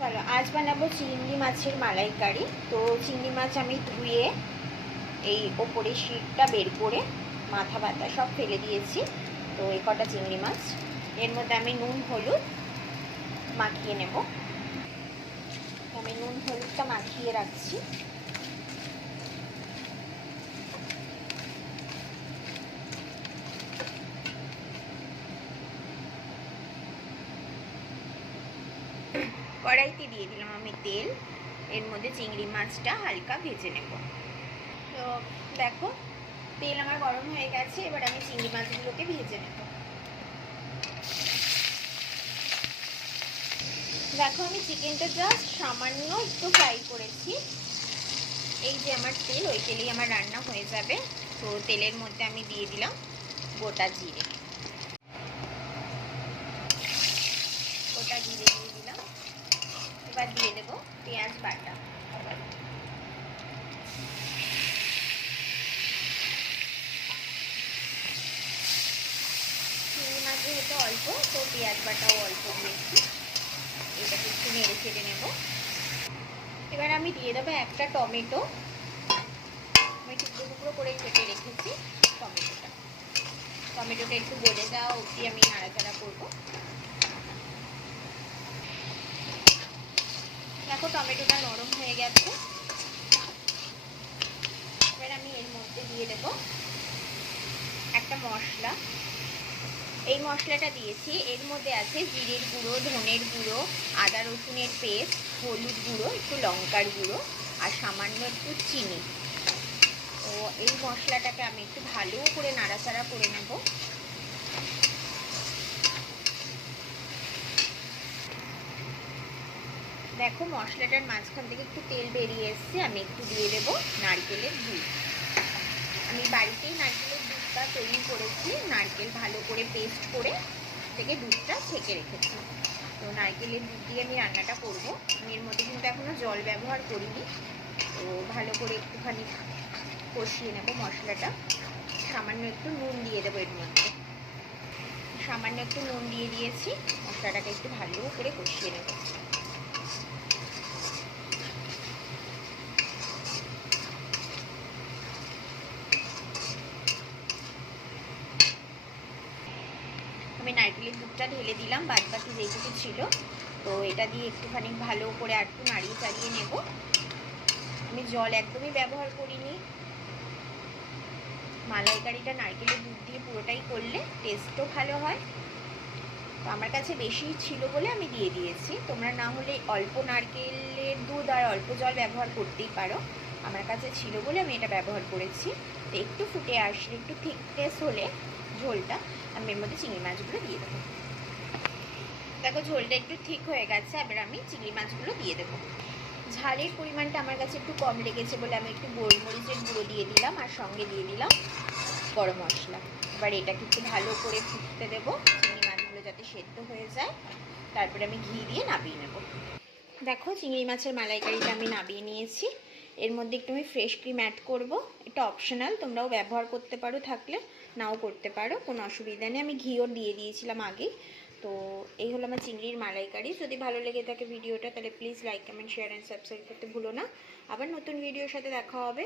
চলো আজ বানাবো চিংড়ি মাছের মালাইকারি। তো চিংড়ি মাছ আমি ধুয়ে এই ওপরে শিটটা বের করে মাথা ব্যথা সব ফেলে দিয়েছি। তো এই কটা চিংড়ি মাছ, এর মধ্যে আমি নুন হলুদ মাখিয়ে নেব। আমি নুন হলুদটা মাখিয়ে রাখছি। কড়াইতে দিয়ে দিলাম আমি তেল, এর মধ্যে চিংড়ি মাছটা হালকা ভেজে নেব। তো দেখো তেল আমার গরম হয়ে গেছে, এবার আমি চিংড়ি মাছগুলোকে ভেজে নেব। দেখো আমি চিকেনটা জাস্ট সামান্য একটু ফ্রাই করেছি। এই যে আমার তেল, ওই তেলেই আমার রান্না হয়ে যাবে। তো তেলের মধ্যে আমি দিয়ে দিলাম গোটা জিরে, দিয়ে দিলাম। এবার দিয়ে দেবো পেঁয়াজ বাটা। চিংড়ি মাছ যেহেতু অল্প, তো পেঁয়াজ বাটাও অল্প দিয়েছি। এটাকে একটু নেড়ে চেড়ে নেব। এবার আমি দিয়ে দেবো একটা টমেটো, আমি টুকরো টুকরো করে কেটে রেখেছি। টমেটোটা একটু গলে দেওয়া অবধি আমি নাড়াচাড়া করবো। দেখো টমেটোটা নরম হয়ে গেছে। এবার আমি এর মধ্যে দিয়ে দেব একটা মশলা। এই মশলাটা দিয়েছি, এর মধ্যে আছে জিরের গুঁড়ো, ধনের গুঁড়ো, আদা রসুনের পেস্ট, হলুদ গুঁড়ো, একটু লঙ্কার গুঁড়ো আর সামান্য একটু চিনি। তো এই মশলাটাকে আমি একটু ভালো করে নাড়াচাড়া করে নেব। দেখো মশলাটার মাঝখান থেকে একটু তেল বেরিয়ে এসছে, আমি একটু দিয়ে দেবো নারকেলের দুধ। আমি বাড়িতেই নারকেলের দুধটা তৈরি করেছি, নারকেল ভালো করে পেস্ট করে থেকে দুধটা ছেঁকে রেখেছি। তো নারকেলের দুধ দিয়ে আমি রান্নাটা করব। আমি এর মধ্যে কিন্তু এখনও জল ব্যবহার করিনি। তো ভালো করে একটুখানি কষিয়ে নেব মশলাটা। সামান্য একটু নুন দিয়ে দেবো এর মধ্যে, সামান্য একটু নুন দিয়ে দিয়েছি। মশলাটাকে একটু ভালো করে কষিয়ে নেব। আমি নারকেলের দুধটা ঢেলে দিলাম, বাদ বাকি যেটুকু ছিল। তো এটা দিয়ে একটুখানি ভালো করে আর একটু নাড়িয়ে চাড়িয়ে নেব। আমি জল একদমই ব্যবহার করিনি। মালাইকারিটা নারকেলের দুধ দিয়ে পুরোটাই করলে টেস্টও ভালো হয়। তো আমার কাছে বেশি ছিল বলে আমি দিয়ে দিয়েছি। তোমরা না হলে অল্প নারকেলের দুধ আর অল্প জল ব্যবহার করতেই পারো। আমার কাছে ছিল বলে আমি এটা ব্যবহার করেছি। তো একটু ফুটে আসলে, একটু থিকনেস হলে ঝোলটা, আমি এর মধ্যে চিংড়ি মাছগুলো দিয়ে দেবো। দেখো ঝোলটা একটু ঠিক হয়ে গেছে, এবার আমি চিংড়ি মাছগুলো দিয়ে দেবো। ঝালের পরিমাণটা আমার কাছে একটু কম লেগেছে বলে আমি একটু গোলমরিচের গুঁড়ো দিয়ে দিলাম, আর সঙ্গে দিয়ে দিলাম গরম মশলা। এবার এটাকে একটু ভালো করে ফুটতে দেবো, চিংড়ি মাছগুলো যাতে সেদ্ধ হয়ে যায়। তারপরে আমি ঘি দিয়ে নামিয়ে নেব। দেখো চিংড়ি মাছের মালাইকারিটা আমি নামিয়ে নিয়েছি। এর মধ্যে একটু আমি ফ্রেশ ক্রিম অ্যাড করব। এটা অপশনাল, তোমরাও ব্যবহার করতে পারো, থাকলে নাও করতে পারো, কোনো অসুবিধা নেই। আমি ঘিও দিয়ে দিয়েছিলাম আগেই। তো এই হলো আমার চিংড়ির মালাইকারি। যদি ভালো লেগে থাকে ভিডিওটা, তাহলে please like, comment, share and subscribe করতে ভুলো না। আবার নতুন ভিডিওর সাথে দেখা হবে।